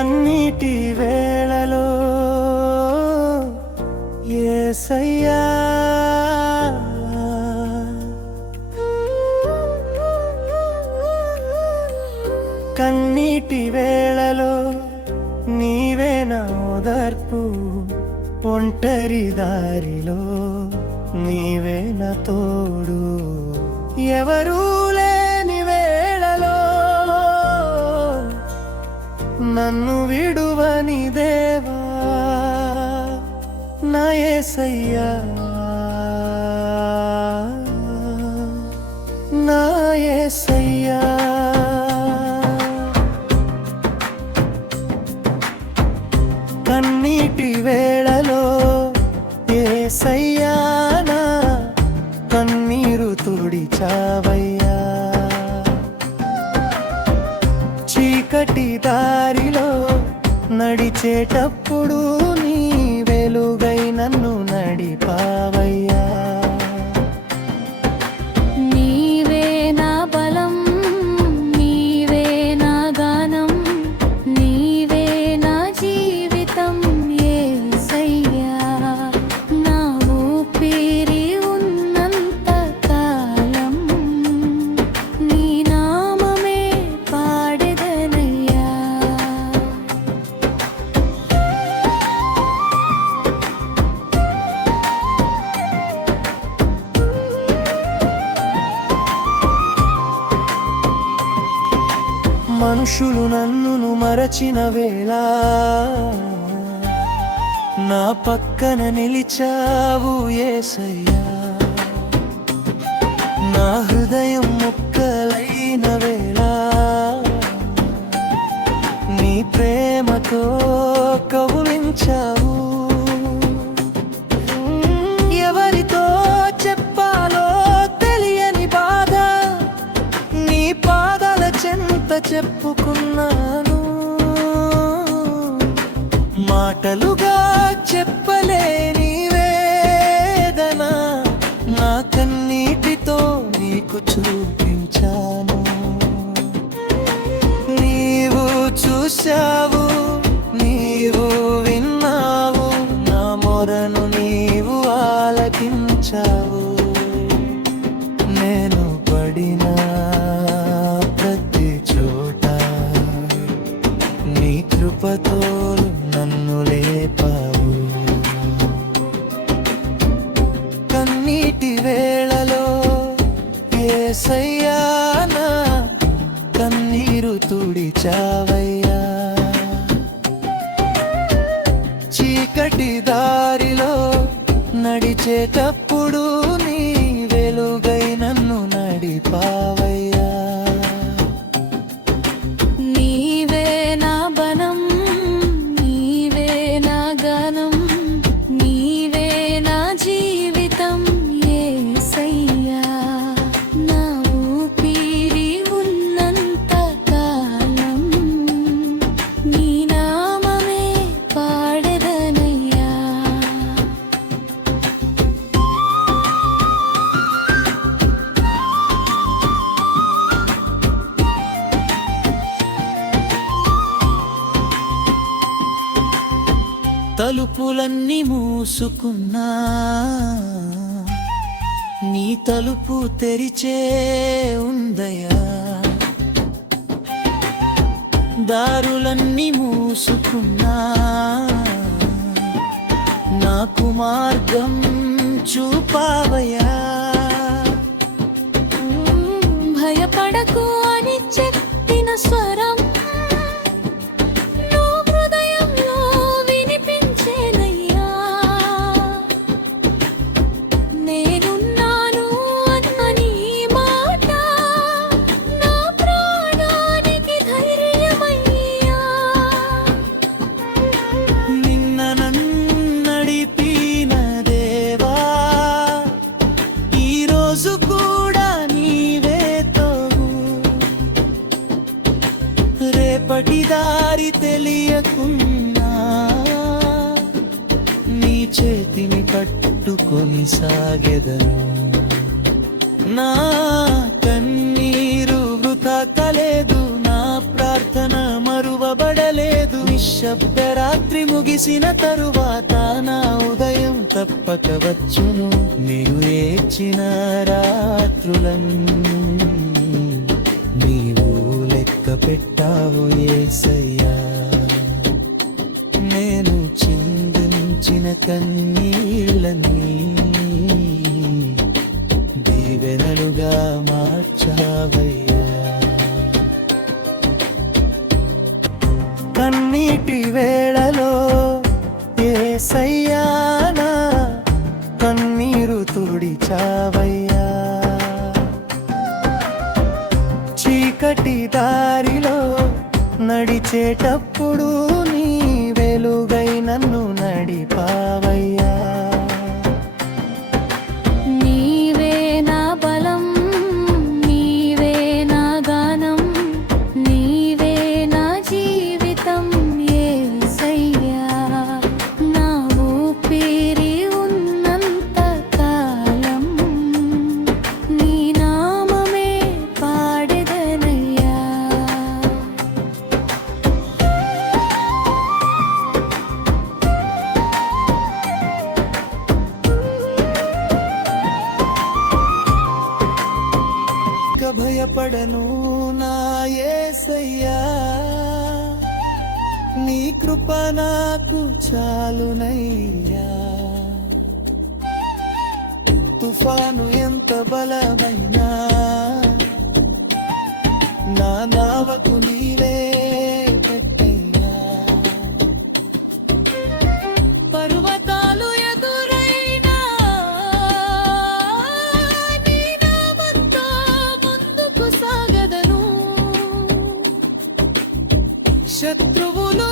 కన్నీటి వేళలో యేసయ్యా కన్నీటి వేళలో నీవే నా ఓదార్పు ఒంటరి దారిలో నీవే నా తోడు ఎవరూ లేని వేళలో నన్ను విడువని దేవా నా యేసయ్యా నా యేసయ్యా కన్నీటి వేళలో యేసయ్యా నా కన్నీరు తుడిచావయ్యా చీకటి దారిలో నడిచేటప్పుడు నీ వెలుగై నన్ను నడిపావయ్యా నీవే నా బలం నీవే నా గానం నీవే నా జీవితం యేసయ్యా నా ఊపిరి ఉన్నంత కాలం నీ నామమే పాడెదనయ్యా మనుషులు నన్ను మరచిన వేళ నా పక్కన నిలిచావు యేసయ్యా నా హృదయం ముక్కలైన వేళ నీ ప్రేమతో కౌలించావు ఎవరితో చెప్పాలో తెలియని బాధ నీ పాదాల చెంత చెప్పుకున్నాను మాటలుగా చెప్పలేని వేదన నా కన్నీటితో నీకు చూపించాను నీవు చూశావు నీవు విన్నావు నా మొరను నీవు ఆలకించావు నేను పడిన ప్రతి చోట నీ కృపతో నన్ను లేపావు కన్నీటి వేళలో యేసయ్యా నా కన్నీరు తుడిచావయ్యా చీకటి దారిలో నడిచేటప్పుడు నీ వెలుగై నన్ను నడిపావయ్యా నీవే నా బలం నీవే నా గానం నీవే నా జీవితం యేసయ్యా నా ఊపిరి ఉన్నంత కాలం నీ నామమే పాడెదనయ్యా తలుపులన్నీ మూసుకున్నా నీ తలుపు తెరిచే ఉందయ్యా దారులన్నీ మూసుకున్నా నాకు మార్గం చూపావయ్యా భయపడకు అని చెప్పిన స్వరం నా హృదయంలో వినిపించేనయ్యా నేనున్నాను అన్న నీ మాట నా ప్రాణానికి ధైర్యమయ్యా నిన్న నడిపిన దేవా ఈరోజు కూడా నీవే తోడు రేపటి దారి తెలియకున్నా నీ చేతిని పట్టుకొని సాగెదను నా కన్నీరు వృథా కాలేదు నా ప్రార్థన మరువబడలేదు నిశ్శబ్దరాత్రి ముగిసిన తరువాత నా ఉదయం తప్పక వచ్చును. నీవు ఏడ్చిన రాత్రులన్నీ నీవు లెక్క పెట్టావు యేసయ్యా. నేను చిందించిన కన్నీళ్ళని దీవెనలుగా మార్చావయ్యా. కన్నీటి వేళలో యేసయ్యా నా కన్నీరు తుడిచావయ్యా. చీకటి దారిలో నడిచేటప్పుడు నీ వెలుగై నన్ను నడిపావయ్యా. నీవే నా బలం, నీవే నా గానం, నీవే నా జీవితం యేసయ్యా. నా ఊపిరి ఉన్నంత కాలం నీ నామమే పాడెదనయ్యా. ఇక భయపడను నా యేసయ్యా. నీ కృప నాకు చాలునయ్యా. తుఫాను ఎంత బలమైనా నా నావకు నీవే పెట్టయ్యా. పర్వతాలు ఎదురైనా నీ నామంతో ముందుకు సాగదను. శత్రువులు